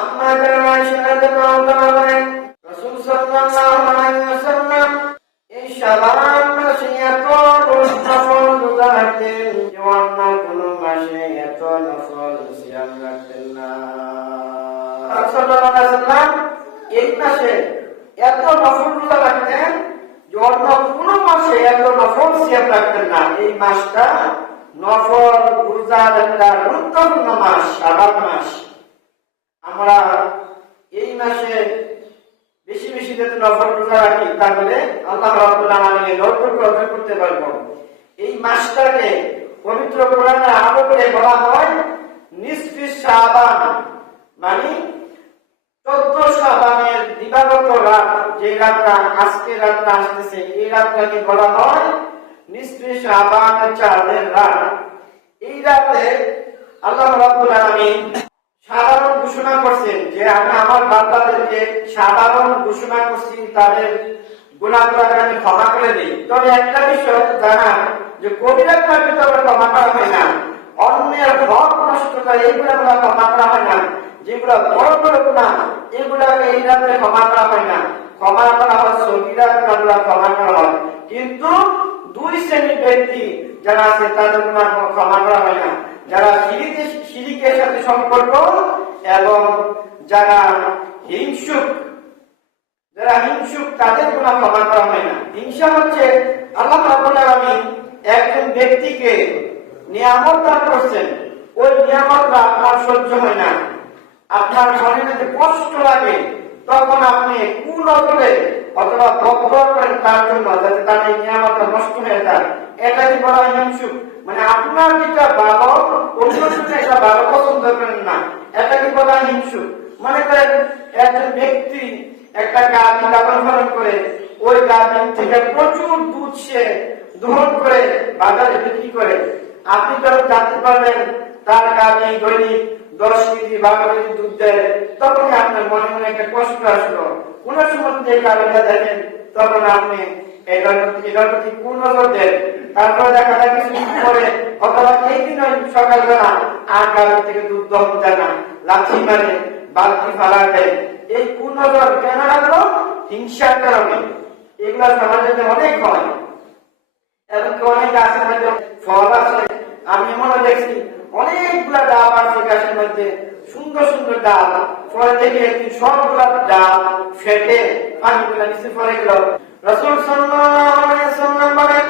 আম্মা জান আয়েশা রাদিয়াল্লাহু তাআলা বলেন, রাসূল সাল্লাল্লাহু আলাইহি ওয়াসাল্লাম এই শাবান মাসে এত নফল রোজা রাখতেন যে অন্য কোনো মাসে এত নফল সিয়াম রাখতেন না। সাল্লাল্লাহু আলাইহি ওয়াসাল্লাম এই মাসে এত নফল রোজা রাখতেন যে অন্য কোনো মাসে এত নফল সিয়াম রাখতেন না। এই মাসটা নফল রোজার একটা গুরুত্বপূর্ণ মাস, শাবান মাস। আমরা এই মাসে বেশি বেশি যদি নফল রোজা রাখি তাহলে আল্লাহ রাব্বুল আলামিনের নৈকট্য অর্জন করতে পারব। এই মাসটাকে পবিত্র কোরআনের আলোকে বলা হয় নিসফি শাবান, মানে 14 শাবানের দিবাগত রাত, যে রাতটা আজকে রাতটা আসতেছে এই রাতটাকে বলা হয় নিসফি শাবান, চাঁদের রাত। এই রাতে আল্লাহ রাব্বুল আলামিন সাধারণ ঘোষণা করছেন যে আমি আমার বান্দাদেরকে সাধারণ ঘোষণা করছি তাদের গুনাহগুলোকে আমি ক্ষমা করে দিই। তবে একটা বিষয় জানা যে কবিরা গুনাহকে তবে ক্ষমা করা হয় না, অন্যের হক নষ্ট করে এইগুলো ক্ষমা করা হয় না। যেগুলো বড় বড় গুনাহ এগুলাকে এই রাতে ক্ষমা করা হয় না, ক্ষমা করা হয় সগীরা গুনাহগুলো ক্ষমা করা হয়। কিন্তু দুই শ্রেণীর ব্যক্তি যারা আছে তাদের গুনাহ ক্ষমা করা হয় না, যারা শিরকের সাথে সম্পর্ক এবং যারা হিংসুক তাদের গুনাহ ক্ষমা করা হয় না। হিংসা হচ্ছে আল্লাহ রাব্বুল আলামিন একজন ব্যক্তিকে নিয়ামত দান করছেন, ওই নিয়ামতটা আপনার সহ্য হয় না, আপনার মনে মধ্যে কষ্ট লাগে, তখন আপনি কুনজরে অথবা বকবক করেন তার জন্য যাতে তার এই নিয়ামতটা নষ্ট হয়ে যায়। এটাকে বলা হয় হিংসুক, মানে আপনার যেটা ভালো অন্য একটা ভালো পছন্দ করেন না, এটাকে বলা হয় হিংসুক। মনে করেন একজন ব্যক্তি একটা গাভী লালন পালন করে, ওই গাভী থেকে প্রচুর দুধ সে দোহন করে বাজারে বিক্রি করে। আপনি যখন জানতে পারবেন তার গাভী দৈনিক 10 কেজি 12 কেজি দুধ দেয়, তখন আপনার মনে মনে একটা কষ্ট আসলো। কোন সময় যে গাভীটা দেখেন তখন আপনি এটার প্রতি কোন নজর দেন। তারপরে দেখা যায় কিছুদিন পরে অথবা এই দিন সকালবেলা আর গাভী থেকে দুধ দহন যায় না, লাঠি মারে, বালতি ফালা দেয়। এই কোন নজর কেন রাখলো? হিংসার কারণে। এগুলা সমাজে অনেক হয়, এমনকি অনেক গাছের মধ্যে ফল আছে। আমি মনে দেখছি অনেকগুলা ডাব আছে গাছের মধ্যে, সুন্দর সুন্দর ডাব, ফলে দেখে একদিন সবগুলা ডাব ফেটে পানিগুলা নিচে পড়ে গেল। রাসূল সাল্লাল্লাহু আলাইহি ওয়াসাল্লাম বলেন,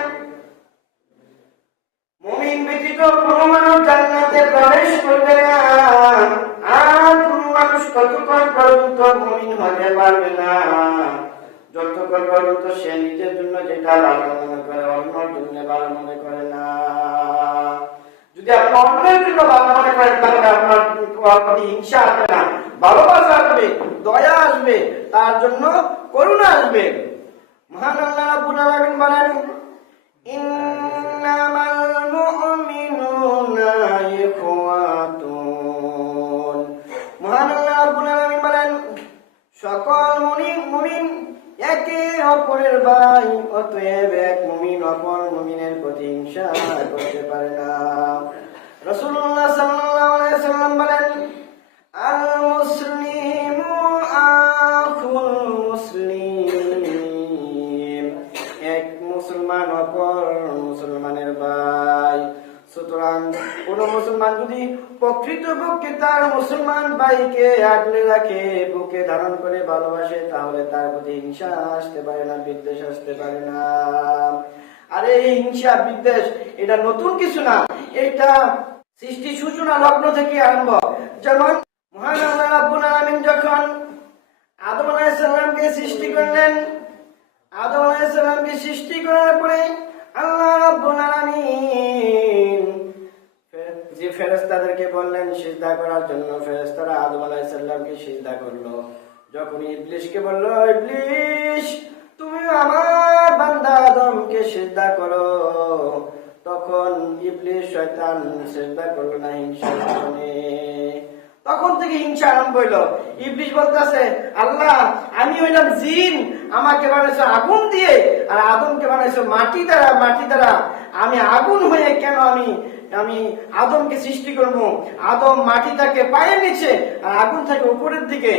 মুমিন ব্যতীত কোনো মানুষ জান্নাতে প্রবেশ করবে না, আর কোনো মানুষ ততক্ষণ পর্যন্ত মুমিন হতে পারবে না যতক্ষণ পর্যন্ত সে নিজের জন্য যেটা ভালো মনে করে অন্যের জন্য ভালো মনে করে না। যদি আপনি অন্যের জন্য ভালো মনে করেন তাহলে আপনার প্রতি হিংসা আসবে না, ভালোবাসা আসবে, দয়া আসবে, তার জন্য করুণা আসবে। মহান আল্লাহ রাব্বুল আলামিন বলেন, ইন্নামাল মুমিনুনা ইখওয়াতুন। মহান আল্লাহ রাব্বুল আলামিন বলেন, সকল মুমিন একে অপরের ভাই, অতএব এক মুমিন অপর মুমিনের প্রতি হিংসা করতে পারে না। রাসূলুল্লাহ সাল্লাল্লাহু আলাইহি ওয়াসাল্লাম বলেন, আল মুসলিমু আখুল মুসলিম, এক মুসলমান অপর মুসলমানের ভাই। সুতরাং কোন মুসলমান যদি প্রকৃতপক্ষে তার মুসলমান ভাইকে আগলে রাখে, বুকে ধারণ করে ভালোবাসে, তাহলে তার প্রতি হিংসা আসতে পারে না, বিদ্বেষ আসতে পারে না। আরে এই হিংসা বিদ্বেষ এটা নতুন কিছু না, এটা সৃষ্টি সূচনা লগ্ন থেকে আরম্ভ। যেমন মহান আল্লাহ রাব্বুল আলামিন যখন আদম আলাইহিস সালামকে সৃষ্টি করলেন, আদম আলাইহিস সালামকে সৃষ্টি করার পরে আল্লাহ রাব্বুল আলামিন যে ফেরেশতাদেরকে বললেন সিজদা করার জন্য, ফেরেশতারা আদম আলাইহিস সালামকে সিজদা করলো। যখন ইবলিসকে বলল, ইবলিস তুমি আমার বান্দা আদমকে সিজদা করো, তখন ইবলিস শয়তান সিজদা করলো না হিংসার কারণে। তখন থেকে হিংসা আরম্ভ হইল। ইবলিস বলতেছে, আল্লাহ আমি হইলাম জিন, আমাকে বানাইছো আগুন দিয়ে, আর আদমকে বানাইছো মাটি দ্বারা, আমি আগুন হয়ে কেন আমি আমি আদমকে সৃষ্টি করব, আদম মাটি থাকে পায়ের নিচে আর আগুন থাকে উপরের দিকে।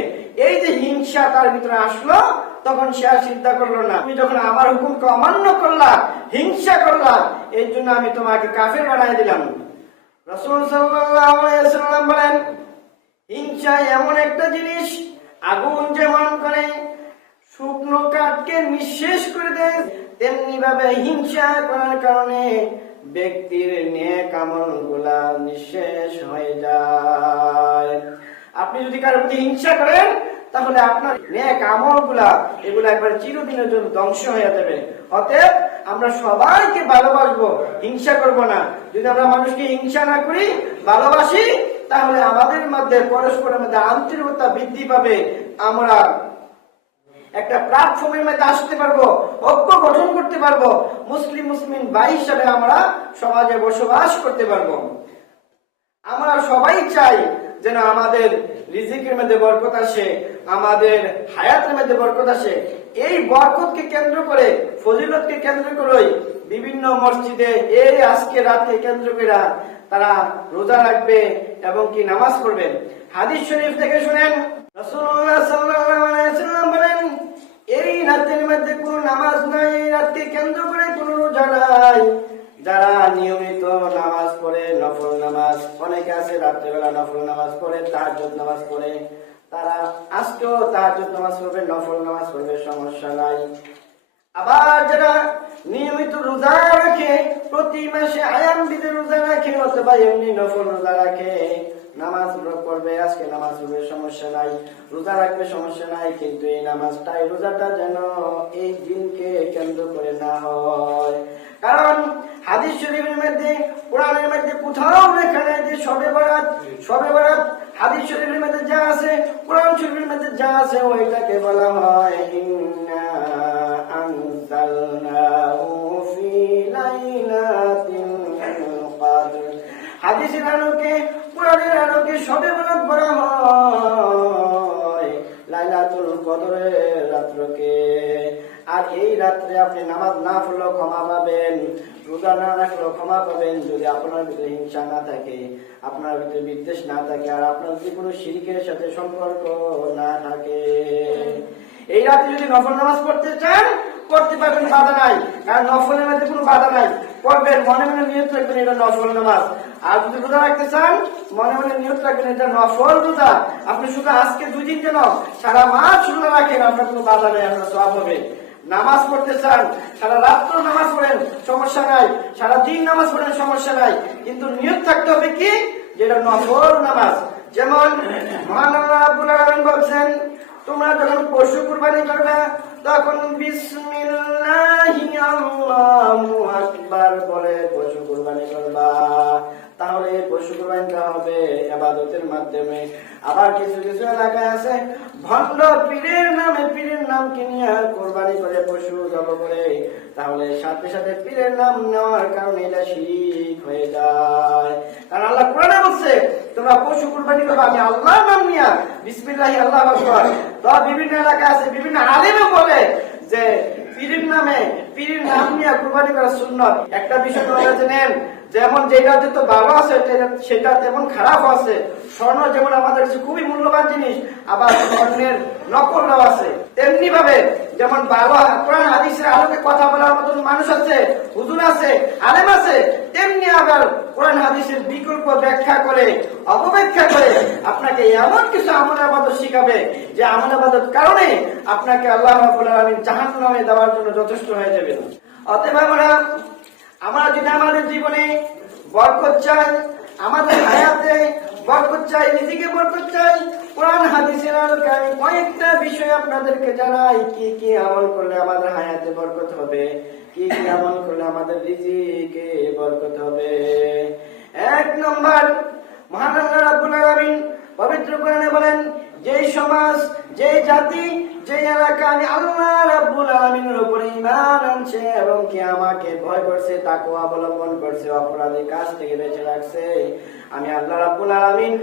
এই যে হিংসা তার ভিতরে আসলো, তখন সে আর চিন্তা করলো না, তুমি যখন আমার হুকুমকে অমান্য করলা, হিংসা করলা, এই জন্য আমি তোমাকে কাফের বানাই দিলাম। রাসূল সাল্লাল্লাহু আলাইহি ওয়াসাল্লাম বলেন, হিংসা এমন একটা জিনিস, আগুন যেমন করে শুকনো কাঠকে নিঃশেষ করে দেয়, তেমনি ভাবে হিংসা করার কারণে ব্যক্তির নেক আমলগুলা নিঃশেষ হয়ে যায়। আপনি যদি কারোর প্রতি হিংসা করেন, তাহলে আপনার নেক আমলগুলা এগুলা একবার চিরদিনের জন্য ধ্বংস হয়ে যাবে। অতএব আমরা সবাইকে ভালোবাসবো, হিংসা করব না। যদি আমরা মানুষকে হিংসা না করি, ভালোবাসি, তাহলে আমাদের মধ্যে পরস্পরের মধ্যে আন্তরিকতা বৃদ্ধি পাবে। আমরা একটা প্ল্যাটফর্মের মধ্যে আসতে পারবো, ঐক্য গঠন করতে পারবো, মুসলিম ভাই হিসাবে আমরা সমাজে বসবাস করতে পারবো। আমরা সবাই চাই যেন আমাদের রিজিকের মধ্যে বরকত আসে, আমাদের হায়াতের মধ্যে বরকত আসে। এই বরকতকে কেন্দ্র করে, ফজিলতকে কেন্দ্র করে বিভিন্ন মসজিদে এই আজকে রাতে কেন্দ্র করে তারা রোজা রাখবে এবং কি নামাজ পড়বে। হাদিস শরীফ থেকে শুনেন, রাসূলুল্লাহ সাল্লাল্লাহু আলাইহি ওয়াসাল্লাম বলেন, এই রাতের মধ্যে কোনো নামাজ নাই, এই রাতকে কেন্দ্র করে কোনো রোজা নাই। যারা নিয়মিত নামাজ পড়ে, নফল নামাজ, অনেকে আছে রাত্রেবেলা নফল নামাজ পড়ে, তাহাজ্জুদ নামাজ পড়ে, তারা আজকেও তাহাজ্জুদ নামাজ পড়বে, নফল নামাজ পড়বে, সমস্যা নাই। আবার যারা নিয়মিত রোজা রাখে, প্রতি মাসে আয়াম বিধি রোজা রাখে অথবা এমনি নফল রোজা রাখে, নামাজ পড়বে, আজকে নামাজ পড়বে, সমস্যা নাই, রোজা রাখবে, সমস্যা নাই, কিন্তু এই নামাজটাই, রোজাটা যেন এই দিনকে কেন্দ্র করে না হয়। কারণ হাদিস শরীফের মধ্যে, কোরআনের মধ্যে কোথাও লেখা নাই যে শবে বরাত হাদিস শরীফের মধ্যে যা আছে, কোরআন শরীফের মধ্যে যা আছে, ওইটাকে বলা হয় ইন্না আনজালনাহু ফি লাইলাতিল কদর। হাদিসের আলোকে, কোরআনের আলোকে শবে বরাত বলা হয় লাইলাতুল কদরের রাত্রকে। আর এই রাত্রে আপনি নামাজ না পড়লেও ক্ষমা পাবেন, রোজা না রাখলেও ক্ষমা পাবেন, যদি আপনার ভিতরে হিংসা না থাকে, আপনার ভিতরে বিদ্বেষ না থাকে, আর আপনার যদি কোনো শিরকের সাথে সম্পর্ক না থাকে। এই রাতে যদি নফল নামাজ পড়তে চান, পড়তে পারবেন, বাধা নাই। কারণ নফলের মধ্যে কোনো বাধা নাই, পড়বেন, মনে মনে নিয়ত রাখবেন এটা নফল নামাজ। আর যদি রোজা রাখতে চান, মনে মনে নিয়ত রাখবেন এটা নফল রোজা। আপনি শুধু আজকে 2 দিন কেন, সারা মাস রোজা রাখেন, আপনার কোনো বাধা নেই, আপনার সওয়াব হবে। নামাজ পড়তে চান, সারা রাত্র নামাজ পড়েন, সমস্যা নাই, সারা দিন নামাজ পড়েন, সমস্যা নাই, কিন্তু নিয়ত থাকতে হবে কি, যেটা নফল নামাজ। যেমন মহান আল্লাহ রাব্বুল আলামিন বলছেন, তোমরা যখন পশু কুরবানি করবে, তখন বিসমিল্লাহি আল্লাহু আকবার বলে পশু কুরবানি করবা। তাহলে পশু কুরবানিটা হবে ইবাদতের মাধ্যমে। আবার কিছু কিছু এলাকায় আছে ভণ্ড পীরের নামে, পীরের নামকে নিয়ে কুরবানি করে, পশু জব করে, তাহলে সাথে সাথে পীরের নাম নেওয়ার কারণে এটা শিরক হয়ে যায়। কারণ আল্লাহ কোরআনে বলছে, তোমরা পশু কুরবানি করবে আমি আল্লাহর নাম নিয়ে, বিসমিল্লাহি আল্লাহু আকবার। তো বিভিন্ন এলাকা আছে, বিভিন্ন আলেমও বলে যে পীরের নামে, পীরের নাম নিয়ে কুরবানি করা সুন্নাত। একটা বিষয় তোমরা জেনেন, যেমন যেটাতে তো ভালো আছে সেটা তেমন খারাপ আছে। স্বর্ণ যেমন আমাদের কাছে খুবই মূল্যবান জিনিস, আবার স্বর্ণের নকলও আছে। তেমনি ভাবে যেমন বাবা কোরআন হাদিসের আলোকে কথা বলার মতন মানুষ আছে, হুজুর আছে, আলেম আছে, তেমনি আবার কোরআন হাদিসের বিকল্প ব্যাখ্যা করে, অপব্যাখ্যা করে আপনাকে এমন কিছু আমল ইবাদত শিখাবে যে আমল ইবাদত কারণে আপনাকে আল্লাহ রাব্বুল আলামিন জাহান্নামে দেওয়ার জন্য যথেষ্ট হয়ে যাবে। অতএব আমরা যদি আমাদের জীবনে বরকত চাই, আমাদের হায়াতে বরকত চাই, রিজিকে বরকত চাই, কোরআন হাদিসের আলোকে আমি কয়েকটা বিষয় আপনাদেরকে জানাই, কি কি আমল করলে আমাদের হায়াতে বরকত হবে, কি কি আমল করলে আমাদের রিজিকে বরকত হবে। 1 নম্বর, মহান আল্লাহ রাব্বুল আলামিন পবিত্র কোরআনে বলেন, যেই সমাজ, যেই জাতি, যেই এলাকা আমি আল্লাহ রাব্বুল আলামিনের উপরে ঈমান আনছে এবং কি আমাকে ভয় করছে, তাকওয়া অবলম্বন করছে, অপরাধী কাজ থেকে বেঁচে রাখছে, আমি আল্লাহ রাব্বুল আলামিন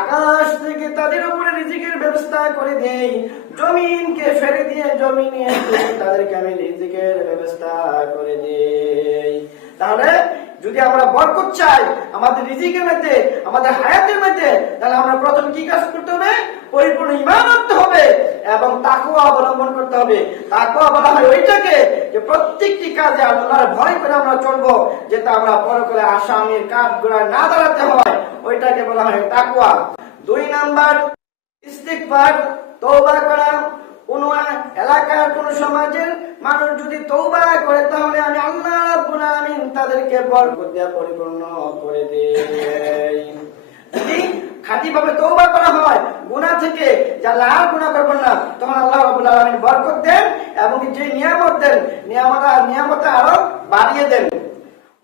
আকাশ থেকে তাদের উপরে রিজিকের ব্যবস্থা করে দেই, জমিনকে ফেলে দিয়ে জমিনে তাদেরকে আমি রিজিকের ব্যবস্থা করে দেই। তাহলে যদি আমরা বরকত চাই আমাদের রিজিকের মধ্যে, আমাদের হায়াতের মধ্যে, তাহলে আমরা প্রথম কি কাজ করতে হবে? পরিপূর্ণ ঈমান আনতে হবে এবং তাকওয়া অবলম্বন করতে হবে। তাকওয়া বলা হয় ওইটাকে যে প্রত্যেকটি কাজে আল্লাহর ভয় করে আমরা চলবো, যেটা আমরা পরকালে আসামির কাঠগড়ায় না দাঁড়াতে হয়, ওইটাকে বলা হয় তাকওয়া। 2 নাম্বার ইস্তিগফার, তওবা করা। কোন এলাকার কোন সমাজের মানুষ যদি তওবা করে তাহলে আমি আল্লাহ রাব্বুল আলামিন তাদেরকে বরকত দিয়ে পরিপূর্ণ করে দেই। যদি খাঁটি ভাবে তওবা করা হয় গুনাহ থেকে, যে আল্লাহ আর গুনাহ করব না, তখন আল্লাহ রাব্বুল আলামিন বরকত দেন এবং যে নিয়ামত দেন নিয়ামত আরো বাড়িয়ে দেন।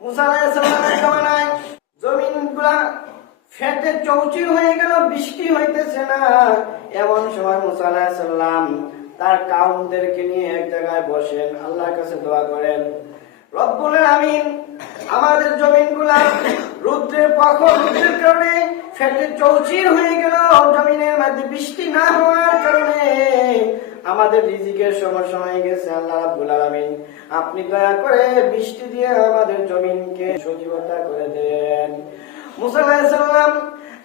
মুসা আলাইহিস সালামের জামানায় জমিনগুলা ফেটে চৌচির হয়ে গেল, বৃষ্টি হইতেছে না। এমন সময় মুসা আলাইহিস সালাম তার কাউমদেরকে নিয়ে এক জায়গায় বসেন, আল্লাহর কাছে দোয়া করেন, রব্বুল আলামিন আমাদের জমিনগুলা রৌদ্রের কারণে ফেটে চৌচির হয়ে গেল, জমিনের মধ্যে বৃষ্টি না হওয়ার কারণে আমাদের রিজিকের সমস্যা হয়ে গেছে। আল্লাহ রাব্বুল আলামিন আপনি দয়া করে বৃষ্টি দিয়ে আমাদের জমিনকে সজীবতা করে দেন। মুসা আলাইহিস সালাম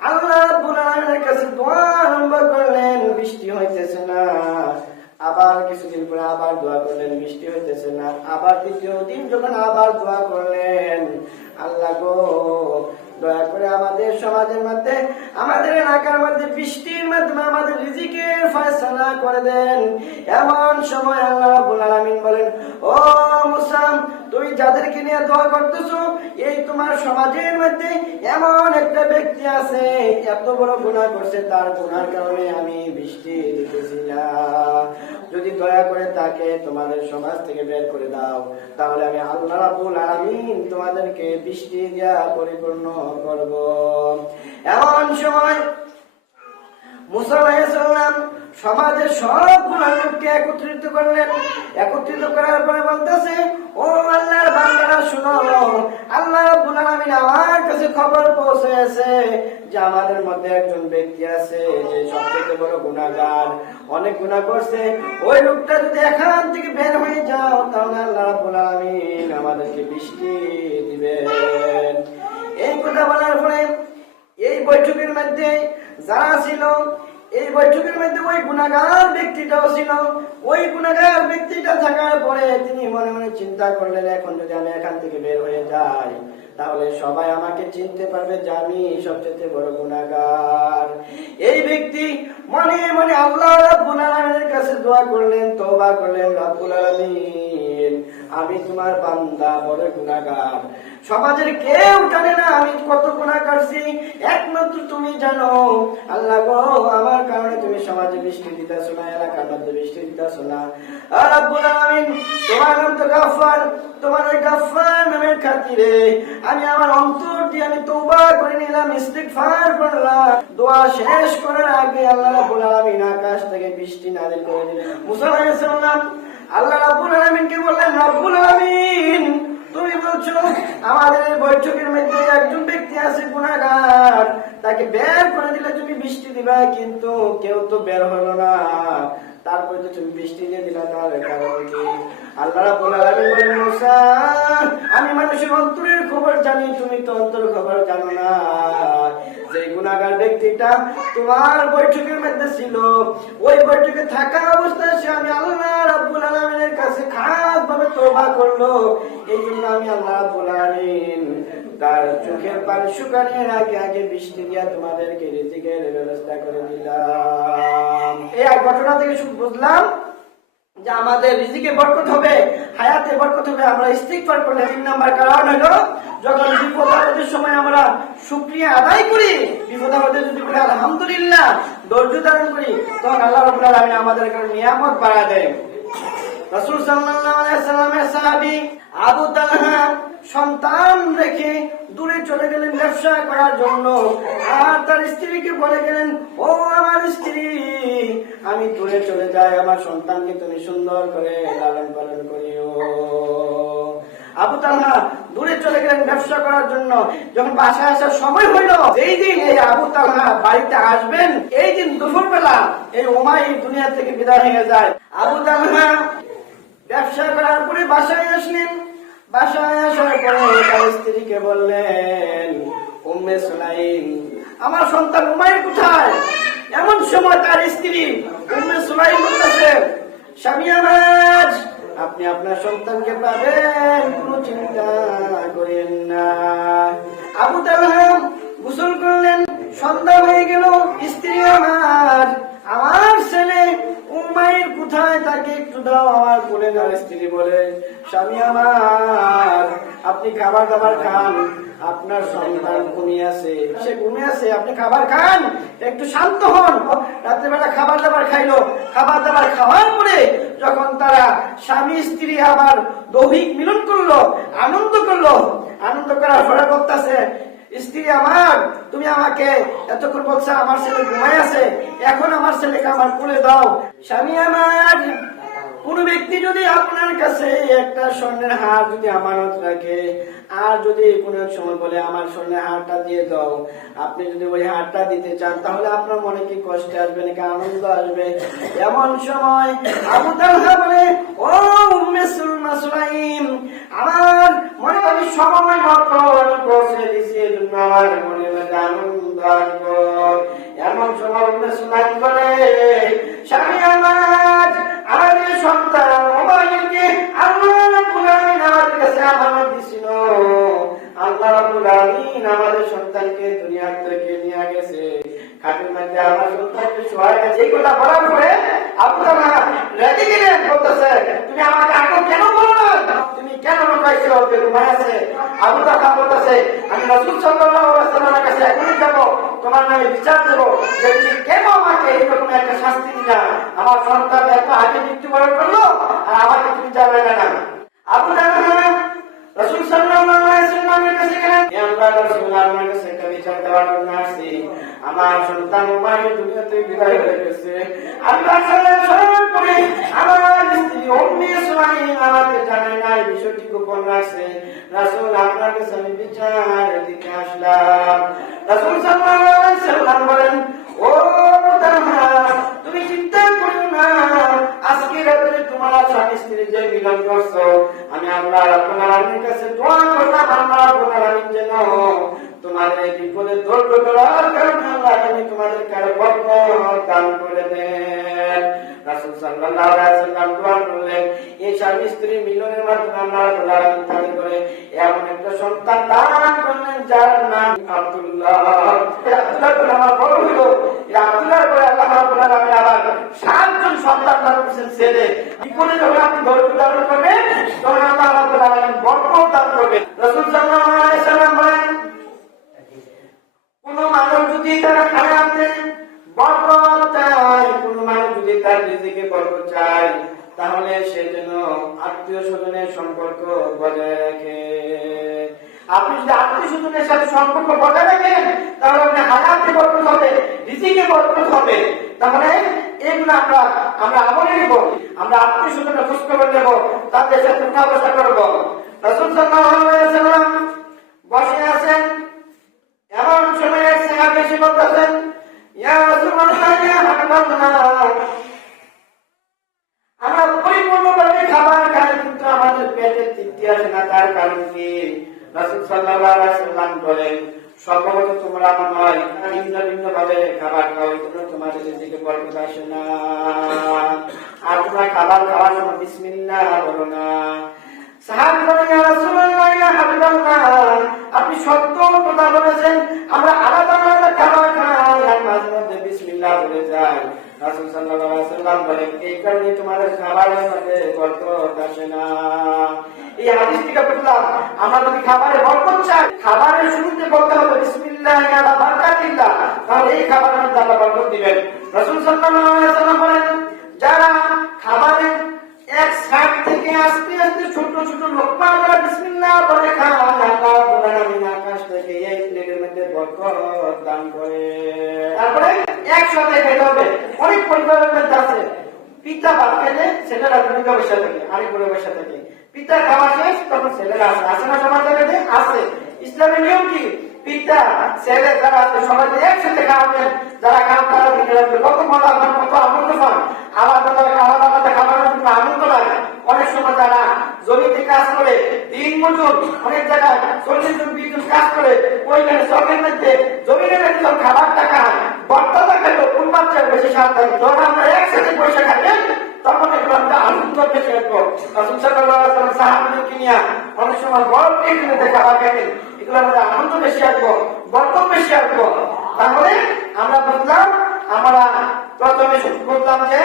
আল্লাহ রাব্বুল আলামিনের কাছে দোয়া আরম্ভ করলেন, বৃষ্টি হইতেছে না। আবার কিছুদিন পরে আবার দোয়া করলেন, বৃষ্টি হইতেছে না। আবার তৃতীয় দিন যখন আবার দোয়া করলেন, আল্লাহ গো দয়া করে আমাদের সমাজের মধ্যে, আমাদের এলাকার মধ্যে বৃষ্টির মাধ্যমে আমাদের রিজিকের ফয়সালা করে দেন। এমন সময় আল্লাহ রাব্বুল আলামিন বলেন, ও মুসা, তুমি যাদেরকে নিয়ে দোয়া করতেছো, এই তোমার সমাজের মধ্যে এমন একটা ব্যক্তি আছে, এত বড় গুনাহ করছে, তার গুনার কারণে আমি বৃষ্টি দিতেছি না। যদি দয়া করে তাকে তোমাদের সমাজ থেকে বের করে দাও, তাহলে আমি আল্লাহ রাব্বুল আলামিন তোমাদেরকে বৃষ্টি দিয়া পরিপূর্ণ করব। এমন সময় মুসা আলাইহিস সালাম সমাজের সবগুলো লোককে একত্রিত করলেন। একত্রিত করার পরে বলতেছে, ও আল্লাহর বান্দারা শুনো, আল্লাহ রাব্বুল আলামিন আমার কাছে খবর পৌঁছেছে যে আমাদের মধ্যে একজন ব্যক্তি আছে যে সবথেকে বড় গুনাহগার, অনেক গুনাহ করছে। ওই লোকটা যদি এখান থেকে বের হয়ে যাও, তাহলে আল্লাহ রাব্বুল আলামিন আমাদেরকে বৃষ্টি দিবেন। এই কথা বলার পরে এই বৈঠকের মধ্যে যারা ছিল, এই বৈঠকের মধ্যে ওই গুনাহগার ব্যক্তিটাও ছিল। ওই গুনাহগার ব্যক্তিটা থাকার পরে তিনি মনে মনে চিন্তা করলেন, এখন যদি আমি এখান থেকে বের হয়ে যাই, তাহলে সবাই আমাকে চিনতে পারবে যে আমি সবচেয়ে বড় গুনাহগার। এই ব্যক্তি মনে মনে আল্লাহ রাব্বুল আলামিনের কাছে দোয়া করলেন, তওবা করলেন, রব্বুল আলামিন আমি তোমার বান্দা, বড় গুনাহগার। সমাজের কেউ জানে না আমি কত গুনাহ করছি, একমাত্র তুমি জানো। আল্লাহ গো, আমার কারণে তুমি সমাজে বৃষ্টি দিতেছো না, এলাকার মধ্যে বৃষ্টি দিতেছো না। রব্বুল আলামিন তোমার নাম তো গাফফার, তোমার ওই গাফফার নামের খাতিরে আমি আমার অন্তর দিয়ে আমি তওবা করে নিলাম, ইস্তিগফার করলাম। দোয়া শেষ করার আগে আল্লাহ রাব্বুল আলামিন আকাশ থেকে বৃষ্টি নাযিল করে দিলেন। মুসা আলাইহিস সালাম আল্লাহ রাব্বুল আলামিনকে বললেন, রব্বুল আলামিন তুমি বলছো আমাদের বৈঠকের মধ্যে একজন ব্যক্তি আছে গুনাহগার, তাকে বের করে দিলে তুমি বৃষ্টি দিবা, কিন্তু কেউ তো বের হলো না, তারপরে তো তুমি বৃষ্টি দিয়ে দিলা, তার কারণ কি? আল্লাহ রাব্বুল আলামিন বলেন, মুসা আমি মানুষের অন্তরের খবর জানি, তুমি তো অন্তরের খবর জানো না। যে গুনাহগার ব্যক্তিটা তোমার বৈঠকের মধ্যে ছিল, ওই বৈঠকে থাকা অবস্থায় সে আমি আল্লাহ রাব্বুল আলামিনের কাছে খাস ভাবে তওবা করলো, এই জন্য আমি আল্লাহ রাব্বুল আলামিন তার চোখের পানি শুকানোর আগে আগে বৃষ্টি দিয়া তোমাদেরকে রিজিকের ব্যবস্থা করে দিলাম। এই ঘটনা থেকে বুঝলাম যে আমাদের রিজিকে বরকত হবে, হায়াতে বরকত হবে আমরা ইস্তিগফার করলে। 3 নাম্বার কারণ হলো যখন বিপদ আপদের সময় আমরা শুকরিয়া আদায় করি, বিপদ আপদে যদি বলি আলহামদুলিল্লাহ, ধৈর্য ধারণ করি, তখন আল্লাহ রাব্বুল আলামিন আমাদের কাছে নিয়ামত বাড়ায় দেয়। রাসূল সাল্লাল্লাহু আলাইহি সাল্লামের সাহাবী আবু তালহা সন্তান রেখে দূরে চলে গেলেন ব্যবসা করার জন্য, আর তার স্ত্রীকে বলে গেলেন, ও আমার স্ত্রী, আমি দূরে চলে যাই, আমার সন্তানকে তুমি সুন্দর করে লালন পালন করিও। আবু তালহা দূরে চলে গেলেন ব্যবসা করার জন্য। যখন বাসায় আসার সময় হইল, এই দিন এই আবু তালহা বাড়িতে আসবেন, এই দিন দুপুরবেলা এই উমাইর দুনিয়া থেকে বিদায় হয়ে যায়। আবু তালহা ব্যবসা করার পরে বাসায় আসলেন। বাসায় আসার পরে তার স্ত্রীকে বললেন, উম্মে সুলাইম, আমার সন্তান উমাইর কোথায়? এমন সময় তার স্ত্রী উম্মে সুলাইম বলতেছে, স্বামী আমার, আপনি আপনার সন্তানকে পাবেন, কোনো চিন্তা করেন না। আবু তালহা গোসল করলেন, সন্ধ্যা হয়ে গেল। স্ত্রী আমার ছেলে উমাইর কোথায়, তাকে একটু দাও আমার কোলে নাও। স্ত্রী বলে, স্বামী আমার, আপনি খাবার দাবার খান, আপনার সন্তান ঘুমিয়ে আছে, সে ঘুমিয়ে আছে, আপনি খাবার খান, একটু শান্ত হন। রাত্রেবেলা খাবার দাবার খাইলো। খাবার দাবার খাওয়ার পরে যখন তারা স্বামী স্ত্রী আবার দৈহিক মিলন করলো, আনন্দ করলো, আনন্দ করার পরে বলতেছে, স্ত্রী আমার, তুমি আমাকে এতক্ষণ বলছো আমার ছেলে ঘুমাই আছে, এখন আমার ছেলেকে আমার কোলে দাও। স্বামী আমার, কোন ব্যক্তি যদি আপনার কাছে একটা স্বর্ণের হার যদি আমানত রাখে, আর যদি কোন সময় বলে আমার স্বর্ণের হারটা দিয়ে দাও, আপনি যদি ওই হারটা দিতে চান, তাহলে আপনার মনে কি কষ্ট আসবে নাকি আনন্দ আসবে? এমন সময় আবু তালহা বলে, ও উম্মে সুলাইম, আমার মনে আমি সময় মতো আমি পৌঁছে দিছি, এজন্য আমার মনে আনন্দ আসবে। এমন সময় উম্মে সুলাইম বলে, স্বামী আমার, আমাদের সন্তান উমাইরকে আল্লাহ রাব্বুল আলামিন আমাদের কাছে আমানত দিছিল। আল্লাহ রাব্বুল আলামিন আমাদের সন্তানকে দুনিয়া থেকে নিয়ে গেছে, খাটের মধ্যে আমার সন্তানকে শোয়া গেছে। এই কথা বলার পরে আবু তালহা রেগে গেলেন, বলতেছে, তুমি আমাকে আগে কেন বলো না? তুমি কেন লুকাইছো যে ঘুমাই আছে? আবু তালহা বলতেছে, আমি রাসূল সাল্লাল্লাহু আলাইহি ওয়াসাল্লামের কাছে এখনই যাব, তোমার নামে বিচার দেবো যে তুমি কেন আমাকে এরকম একটা শাস্তি দিলা? আমার সন্তান এত আগে মৃত্যুবরণ করলো আর আমাকে তুমি জানালে না। আবু তালহা রাসূল সাল্লাল্লাহু আলাইহি ওয়াসাল্লামের কাছে গেলেন, হে আল্লাহর রাসূল, আপনার কাছে একটা বিচার দেওয়ার জন্য আসছি। আমার সন্তান উমাইর দুনিয়া থেকে বিদায় হয়ে গেছে। আল্লাহ সাল্লাল্লাহু করে আমার স্ত্রী উম্মে সুলাইম আমাকে জানায় নাই, বিষয়টি গোপন রাখছে। রাসূল, আপনার কাছে আমি বিচার দিতে আসলাম। রাসূল সাল্লাল্লাহু আলাইহি ওয়াসাল্লাম বলেন, ও তালহা, তুমি চিন্তা করো না, আজকে রাতে তোমার স্বামী স্ত্রী যে মিলন করছো, আমি আল্লাহ রাব্বুল আলামিনের কাছে দোয়া করলাম, আল্লাহ রাব্বুল আলামিন যেন তোমাদের এই বিপদে ধৈর্য ধরার কারণে আল্লাহ যেন তোমাদের কারো বরকত দান করে দেন। রাসূল সাল্লাল্লাহু আলাইহি ওয়াসাল্লাম দোয়া করলেন, এই স্বামী স্ত্রী মিলনের মাধ্যমে আল্লাহ রাব্বুল আলামিন তাদের করে এমন একটা সন্তান দান করলেন যার নাম আব্দুল্লাহ। আব্দুল্লাহ করে আমার বড় হলো, আব্দুল্লাহ করে আল্লাহ রাব্বুল আলামিন আবার 7 জন সন্তান দান করেছেন ছেলে। বিপদে যখন আপনি ধৈর্য ধারণ করবেন, তখন আল্লাহ রাব্বুল আলামিন বরকত দান করবেন। রাসূল সাল্লাল্লাহু আলাইহি ওয়াসাল্লাম বলেন, কোন মানুষ যদি তার হায়াতে বরকত চায়, কোন মানুষ যদি তার রিজিকে বরকত চায়, তাহলে সে যেন আত্মীয় স্বজনের সম্পর্ক বজায় রাখে। আপনি যদি আত্মীয় স্বজনের সাথে সম্পর্ক বজায় রাখেন, তাহলে আপনার হায়াতে বরকত হবে, রিজিকে বরকত হবে। তাহলে এগুলো আমরা আমলে নিব, আমরা আত্মীয় স্বজনের খোঁজ খবর নেব, তাদের সাথে উঠা বসা করবো। রাসূল সাল্লাল্লাহু আলাইহি ওয়াসাল্লাম বসে আছেন, এমন সময় এক সাহাবী এসে বলতেছেন, ইয়া রাসূলুল্লাহ, ইয়া হাবিবাল্লাহ, আমরা পরিপূর্ণভাবে খাবার খাই কিন্তু আমাদের পেটে তৃপ্তি আসে না, তার কারণ কি? রাসূল সাল্লাল্লাহু আলাইহি ওয়াসাল্লাম বলেন, সম্ভবত তোমরা মনে হয় ভিন্ন ভিন্ন ভাবে খাবার খাও, তোমাদের দিকে বরকত আসে না, আর তোমরা খাবার খাওয়ার সময় বিসমিল্লাহ বলো না। সাহাবী বলেন, ইয়া রাসূলুল্লাহ, ইয়া হাবিবাল্লাহ, আপনি সত্য কথা বলেছেন, আমরা আলাদা আলাদা খাবার খাই আর মাঝে মধ্যে বিসমিল্লাহ বলে যাই। রাসূল সাল্লাল্লাহু আলাইহি ওয়াসাল্লাম বলেন, এই কারণে তোমাদের খাবারের মধ্যে বরকত আসে না। এই হাদিস থেকে বুঝলাম, আমরা যদি খাবারে বরকত চাই, খাবারের শুরুতে বলতে হবে বিসমিল্লাহ আলা বারাকাতিল্লাহ, তাহলে এই খাবারের মধ্যে আল্লাহ বরকত দিবেন। রাসূল সাল্লাল্লাহু আলাইহি ওয়াসাল্লাম বলেন, যারা খাবারের এক সাইড থেকে আস্তে আস্তে ছোট ছোট লোকমা করে বিসমিল্লাহ বলে খান, আল্লাহ রাব্বুল আলামিন আকাশ থেকে এই প্লেটের মধ্যে বরকত দান করে। তারপরে একসাথে খেতে হবে। অনেক পরিবারের মধ্যে আছে, পিতা ভাত খেলে ছেলেরা ভূমিকা বসে থাকে, আরেক করে বসে থাকে, পিতা খাওয়া শেষ তখন ছেলেরা আসে না, সমাজ জায়গাতে আছে। ইসলামের নিয়ম কি? পিতা ছেলে যারা আছে সবাই একসাথে খাওয়াবেন, যারা খান তারা ভিতরে রাখবে। কত মজা পান, কত আনন্দ পান, আলাদা আলাদা খাবার আনন্দ লাগে। অনেক সময় যারা জমিতে কাজ করে দিন অনেক জায়গায় 40 জন 20 জন কাজ করে, ওইখানে চকের মধ্যে জমিনের মধ্যে সব খাবার টাকা বর্তা দেখালো কোন বাচ্চার বেশি স্বাদ থাকে। যখন আমরা একসাথে পয়সা খাবেন তখন এগুলো আমরা আনন্দ বেশি রাখবো। রাসূল সাল্লাল্লাহু আলাইহি ওয়াসাল্লাম সাহাবাদেরকে নিয়ে অনেক সময় বড় টেবিলে খাবার খাবেন, এগুলো আমাদের আনন্দ বেশি আসবো, বরকত বেশি আসবো। তাহলে আমরা বুঝলাম, আমরা প্রথমে বুঝলাম যে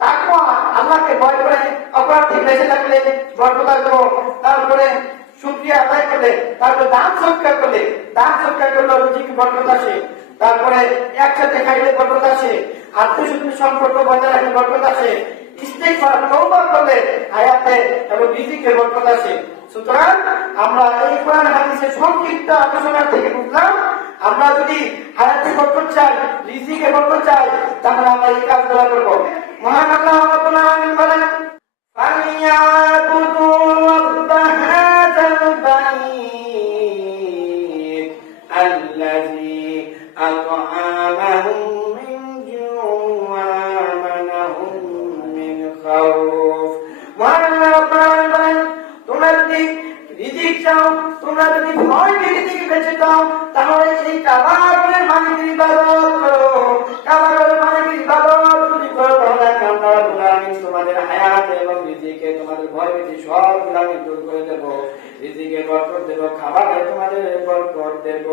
তাকওয়া আল্লাহকে ভয় করে অপরাধ থেকে বেঁচে থাকলে বরকত আসবো। তারপরে শুকরিয়া আদায় করলে, তারপরে দান সৎকার করলে, দান সৎকার করলে রুজিকে বরকত আসে। তারপরে একসাথে খাইলে বরকত আসে, আত্মীয় সম্পর্ক বজায় রাখলে বরকত আসে, ইস্তিগফার তওবা করলে হায়াতে এবং রিজিকে বরকত আসে। সুতরাং আমরা এই কোরআন হাদিসের সংক্ষিপ্ত আলোচনা থেকে বুঝলাম, আমরা যদি হায়াতে বরকত চাই, রিজিকে বরকত চাই, তাহলে আমরা এই কাজগুলো করব। মহান আল্লাহ রাব্বুল আলামিন বলেন, ফালিয়াবুদু রাব্ব হাযাল বাইত আল্লাযী আত'আমাহুম মিন জু'in ওয়া আমানাহুম মিন খাউফ। মহান আল্লাহ রাব্বুল আলামিন বলেন, তোমরা যদি রিজিক চাও, তোমরা যদি ভয় ভীতি থেকে বেঁচে চাও, তাহলে এই কাবাগরের মালিকের ইবাদত করো। কাবাগরের মালিকের ইবাদত যদি করো, তাহলে আল্লাহ রাব্বুল আলামিন তোমাদের হায়াত এবং রিজিকে, তোমাদের ভয় ভীতি সবগুলো আমি দূর করে দেব, রিজিকে বরকত দেব, খাবারে তোমাদের বরকত দেব।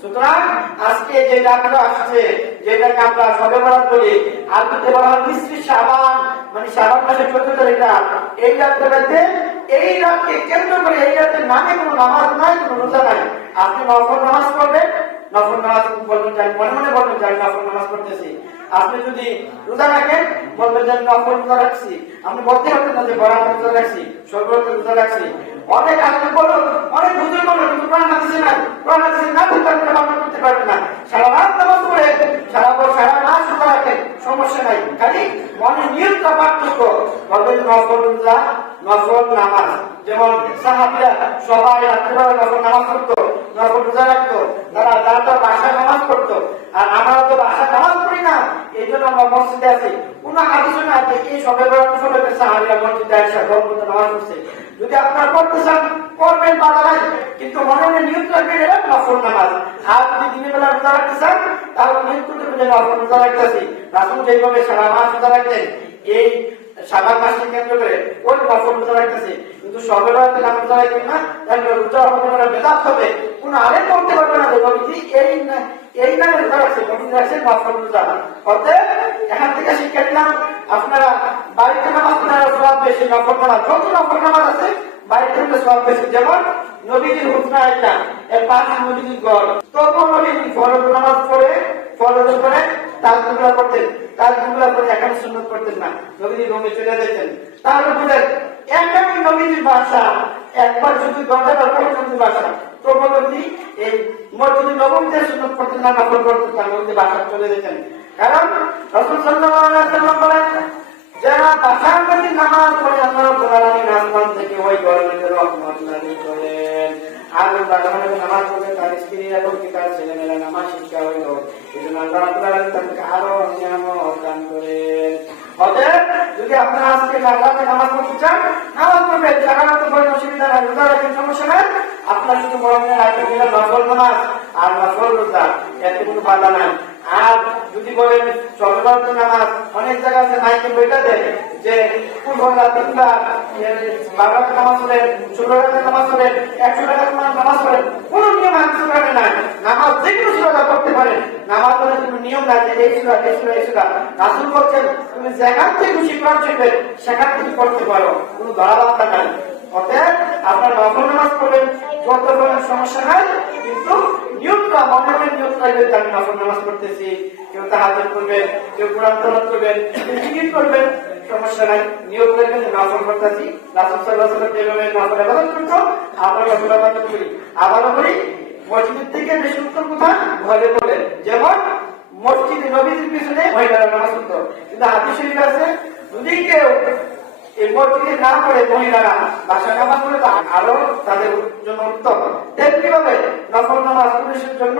সুতরাং আজকে যে রাতটা আসছে, যেটাকে আমরা শবে বরাত বলি, আরবিতে বলা হয় নিসফে শাবান, মানে শাবান মাসের 14 তারিখ রাত। এই রাতের মধ্যে, এই রাতকে কেন্দ্র করে, এই রাতের নামে কোনো নামাজ নাই, কোনো রোজা নাই। আপনি নফল নামাজ পড়বেন, নফল নামাজ বলবেন যে মনে মনে বলবেন যে আমি নফল নামাজ পড়তেছি। আপনি যদি রোজা রাখেন, বলবেন যে আমি নফল রোজা রাখছি। আপনি বলতে পারবেন না যে বরাত রোজা রাখছি, সর্বরাত রোজা রাখছি। অনেক আপনি বলুন, অনেক বুঝুন বলুন, কিন্তু কোরআন হাদিসে নাই, কোরআন হাদিসে না থাকলে আপনি পালন করতে পারবেন না। সারা রাত নামাজ পড়ে, সারা মাস রোজা রাখেন, সমস্যা নাই, খালি মনে নিয়তটা পার্থক্য। বলবেন নফল রোজা, নফল নামাজ। যেমন সাহাবীরা সবাই রাত্রিবেলা নফল নামাজ পড়তো, নফল রোজা রাখতো, তারা তো বাসায় নামাজ পড়তো। আর আমরা তো বাসায় নামাজ পড়ি না, এই জন্য আমরা মসজিদে আছি। কোন হাদিসে না যে এই সবে বরাত উপলক্ষে সাহাবীরা মসজিদে এসে রমজান নামাজ পড়ছে। যদি আপনারা পড়তে চান করবেন, বাধা নাই, কিন্তু মনে নিয়ত রাখবেন এটা নফল নামাজ। আর যদি দিনের বেলা রোজা রাখতে চান, তাহলে নিয়ত করতে হবে যে নফল রোজা রাখতেছি। রাসূল যেভাবে সারা মাস রোজা রাখতেন, এই শাবান মাসকে কেন্দ্র করে ওই নফল রোজা রাখতেছি। কিন্তু সবে বরাতে নাম রোজা রাখবেন না, তাহলে রোজা হবে না, বেদাত হবে। কোন আলেম বলতে পারবে না যে নবীজি এই নামে রোজা রাখছে, নবীজি রাখছে নফল রোজা। অতএব এখান থেকে শিক্ষা নিলাম, আপনারা বাড়িতে নামাজ পড়ার সওয়াব বেশি, নফল নামাজ যত নফল নামাজ আছে বাড়িতে হলে সওয়াব বেশি। যেমন নবীজির হুসনা একটা এর পাশে নবীজির গড়, তবু নবীজি ফরজ নামাজ পড়ে, ফরজ করে তাজগুলা করতেন, তাজগুলা করে এখানে সুন্নত করতেন না, নবীজি রুমে চলে যেতেন। তাহলে বলেন একদমই নবীজির ভাষা, একবার শুধু দরজাটা পর্যন্ত ভাষা, তবু নবীজি এই মসজিদে নববীতে সুন্নত করতেন না, নফল করতেন না, নবীজি ভাষা চলে যেতেন। কারণ রাসূল সাল্লাল্লাহু আলাইহি ওয়াসাল্লাম বলেন, যারা বাসার মধ্যে নামাজ পড়ে আল্লাহ রাব্বুল আলামিন আসমান থেকে ওই ঘরের রহমত নাযিল করেন। আর বাসার মধ্যে নামাজ পড়ে তার স্ত্রী এবং তার ছেলেমেয়েরা নামাজ শিক্ষা হইল, এজন্য আল্লাহ রাব্বুল আলামিন তাদেরকে আরো নিয়ামত দান করেন। অতএব যদি আপনারা আজকে রাতে নামাজ পড়তে চান, নামাজ পড়বেন, সাধারণত কোনো অসুবিধা নাই, রোজা রাখেন, সমস্যা নাই। আপনার শুধু মনে রাখবেন যে নফল নামাজ আর নফল রোজা, এতে কোনো বাধা নাই। আর যদি বলেন শবে বরাতের নামাজ, অনেক জায়গা আছে মাইকে বইটা দেয় যে 15 রাত 3 বার, 12 রাত নামাজ পড়েন, 16 রাত নামাজ পড়েন, 100 টাকা নামাজ পড়েন, কোন নিয়ম আনতে নাই। নামাজ যে কোনো সূরা পড়তে পারেন, নামাজ পড়ার কোনো নিয়ম নাই যে এই সূরা এই সূরা এই সূরা। রাসূল বলেন তুমি যেখান থেকে খুশি কোরআন শিখবে সেখান থেকে পড়তে পারো, কোনো ধরাবাধা নাই। অতএব আপনার নফল নামাজ পড়বেন, যত পড়েন সমস্যা নাই, কিন্তু নিয়মটা মনে মনে নিয়ত রাখবেন যে আমি নফল নামাজ পড়তেছি। কেউ তাহাজ্জুদ করবেন, কেউ কোরআন তেলাওয়াত করবেন, কেউ জিকির করবেন, সমস্যা নাই, নিয়ত রাখবেন যে নফল পড়তেছি। রাসূল সাল্লাল্লাহু আলাইহি ওয়াসাল্লাম যেভাবে নফল ইবাদত করতো, আমরা নফল ইবাদত করি। আবারও বলি, মসজিদ থেকে বেশি উত্তম কোথায়? ঘরে বলে। যেমন মসজিদে নবীজির পিছনে মহিলারা নামাজ পড়তো, কিন্তু হাদিস শরীফে আছে যদি কেউ এই মসজিদে না পড়ে মহিলারা বাসায় নামাজ পড়ে তা আরো তাদের জন্য উত্তম। তেমনি ভাবে নফল নামাজ পুরুষের জন্য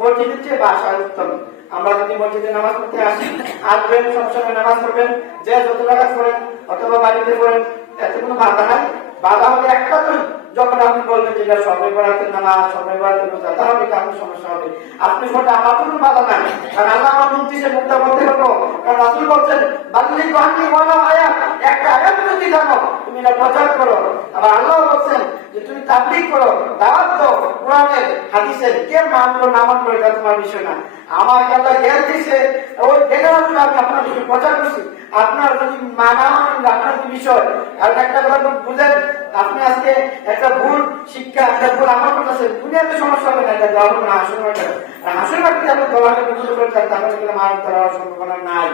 মসজিদের চেয়ে বাসায় উত্তম। আমরা যদি মসজিদে নামাজ পড়তে আসি, আসবেন, সবসময় নামাজ পড়বেন, যে যত টাকা পড়েন অথবা বাড়িতে পড়েন, এতে কোনো বাধা নাই। বাধা হবে একটা, তো যখন আপনি বলবেন যেটা সবাই বেড়াতে নামাজ, সবাই বেড়াতে রোজা, তাহলে কারণ সমস্যা হবে। আপনি সেটা আমার কোনো বাধা নাই, কারণ আল্লাহ আমার মুক্তির মুক্তা বলতে হতো, কারণ রাসূল বলছেন বাল্লিগ আন্নী ওয়ালাউ আয়াত, একটা আয়াত যদি জানো তুমি এটা প্রচার করো। আবার আল্লাহ বলছেন যে তুমি তাবলীগ করো, দাওয়াত দাও কোরআনের হাদিসের, কে মানলো না মানলো এটা তোমার বিষয় না। আমাকে আল্লাহ জ্ঞান দিয়েছে, ওই জ্ঞানের উপরে আমি আপনার বিষয় প্রচার করছি। আপনার যদি মানা মানেন আপনার কি বিষয়। আর একটা কথা বুঝেন, আপনি আজকে একটা ভুল শিক্ষা, একটা ভুল আমার কাছে দুনিয়াতে সমস্যা হবে না, এটা দেওয়া হবে না হাসুর মাঠে। আর হাসুর মাঠে আপনি দলাকে বুঝতে পারছেন, তাহলে কিন্তু মার ধরার সম্ভাবনা নাই।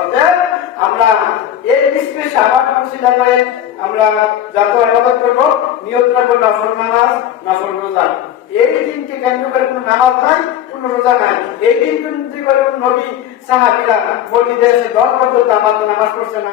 অতএব আমরা এই নিষ্পেষে আবার কনসিডার করে আমরা যত ইবাদত করবো, নিয়ত রাখবো নফল নামাজ, নফল রোজা। এই দিনকে কেন্দ্র করে কোনো নামাজ নাই, কোনো রোজা নাই। এই দিন কেন্দ্র করে কোন নবী সাহাবীরা মসজিদে এসে 10 বছর নামাজ পড়ছে না।